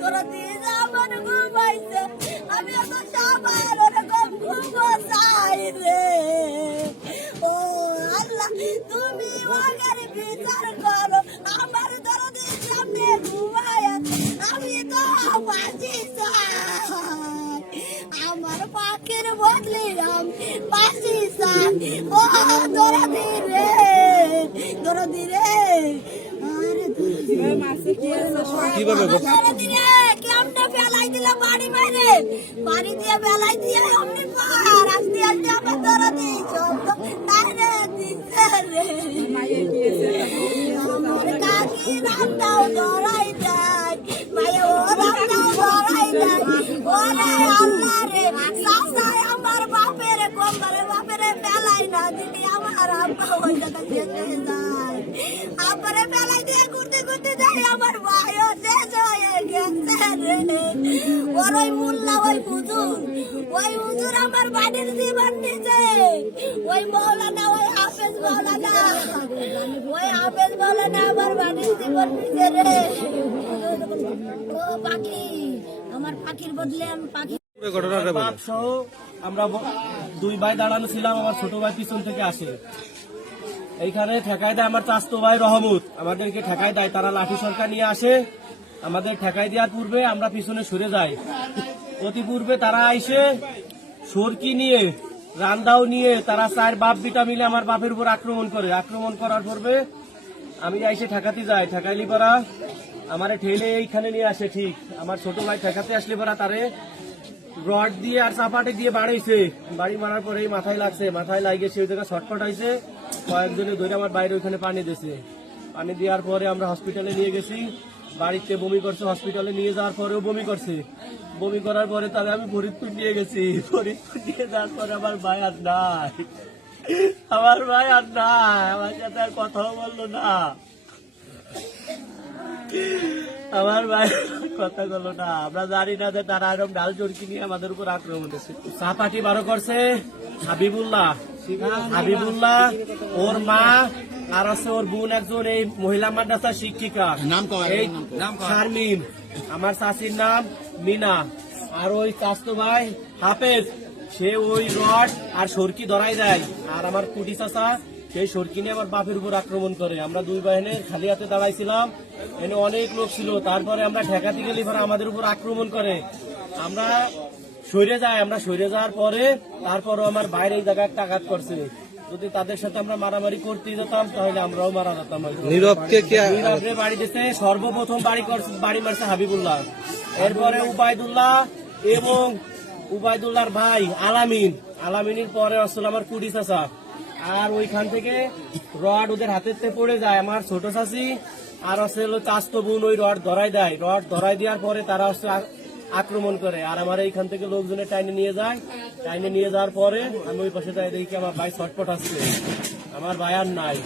তোরা দিয়ে যা আমার ঘুমাইছে আমি তো সবার ওরকম ঘুমো চাই রে। ও আল্লাহ তুমি ওদের বিচার করো আমার দরদের সামনে ঘুমায় আমি তো বাঁচি চাই আমার পাখির বদলে আমি বাঁচি চাই। ও দরদি রে দরদি রে কিভাবে কেমনটা বেলাই দিলে বাড়ি বাইরে বাড়ি দিয়ে বেলাই দিয়ে অমনি পার আসতে আসতে আমার ধরা দিই শব্দ তাইরে দিচ্ছে রে আমার কাকি রামটাও ধরাই দেয় মায়ে ও রামটাও ধরাই দেয় ওরে আল্লাহ রে সাসায় আমার বাপের কোমরে বাপের বেলাই না দিদি আমার আব্বা ওই জায়গা যেতে যায় আমারে বেলাই দিয়ে ঘুরতে ঘুরতে যাই আমার ভাইও শেষ হয়ে গেছে রে। ওর ওই মোল্লা ওই হুজুর আমার বাড়ির জীবন নিছে ওই মৌলানা ওই হাফেজ মৌলানা আমার বাড়ির জীবন নিছে রে। ও পাখি আমার পাখির বদলে আমি পাখি সহ আমরা দুই ভাই দাঁড়ানো ছিলাম, আমার ছোট ভাই পিছন থেকে আসে, এইখানে ঠেকাই দেয় আমার চাচতো ভাই রহমত, আমাদেরকে ঠেকাই দেয়, তারা লাঠি সরকার নিয়ে আসে, আমাদের ঠেকাই দেওয়ার পূর্বে আমরা পিছনে সরে যাই, অতি পূর্বে তারা আইসে সরকি নিয়ে রান্দাও নিয়ে তারা চার বাপ বিটা মিলে আমার বাপের উপর আক্রমণ করে, আক্রমণ করার পূর্বে আমি আইসে ঠেকাতে যাই, ঠেকাইলি পরা আমারে ঠেলে এইখানে নিয়ে আসে, ঠিক আমার ছোট ভাই ঠেকাতে আসলে পরা তারে রড দিয়ে আর চাপাটি দিয়ে বাড়াইছে, বাড়ি মারার পরে মাথায় লাগছে, মাথায় লাগিয়ে সেই জায়গায় ছটফট হয়েছে, কয়েকজনে ধরে আমার বাইরে ওইখানে পানি দিয়েছে, পানি দেওয়ার পরে আমরা হসপিটালে নিয়ে গেছি, বাড়িতে বমি করছে, হসপিটালে নিয়ে যাওয়ার পরেও বমি করছে, বমি করার পরে তাহলে আমি ফরিদপুর নিয়ে গেছি, ফরিদপুর নিয়ে যাওয়ার পরে আমার ভাই আর নাই, আমার ভাই আর নাই, আমার সাথে আর কথাও বললো না, আমার ভাই কথা বললো না, আমরা জানি না যে তারা এরকম ডাল চরকি নিয়ে আমাদের উপর আক্রমণ করেছে। চাপাটি বারো করছে হাবিবুল্লাহ, ওর মা আর আছে ওর বোন একজন এই মহিলা মাদ্রাসার শিক্ষিকা, এই শারমিন, আমার চাচির নাম মিনা, আর ওই চাচতো ভাই হাফেজ, সে ওই রড আর সরকি ধরাই দেয়, আর আমার কুটি চাচা সেই সরকি নিয়ে আমার বাপের উপর আক্রমণ করে। আমরা দুই বাহিনীর খালি হাতে দাঁড়াইছিলাম, এনে অনেক লোক ছিল, তারপরে আমরা ঠেকাতে গেলে আমাদের উপর আক্রমণ করে, আমরা সরে যাই, আমরা সরে যাওয়ার পরে তারপরও আমার বাইরে এই জায়গায় একটা আঘাত করছে, যদি তাদের সাথে আমরা মারামারি করতে যেতাম তাহলে আমরাও মারা যেতাম। নীরবকে বাড়ি দিতে সর্বপ্রথম বাড়ি মারছে হাবিবুল্লাহ, এরপরে উবাইদুল্লাহ এবং উবাইদুল্লাহর ভাই আলামিনের পরে আসলে আমার কুড়ি চাচা, আর ওইখান থেকে রড ওদের হাতের পড়ে যায়, আমার ছোট চাচি আর আসলে চাচতো বোন ওই রড ধরাই দেয়, রড ধরাই দেওয়ার পরে তারা হচ্ছে আক্রমণ করে, আর আমার এইখান থেকে লোকজনের টাইনে নিয়ে যায়, টাইনে নিয়ে যাওয়ার পরে আমি ওই পাশে যাই, দেখি আমার ভাই ছটপট আসছে, আমার ভাই আর নাই।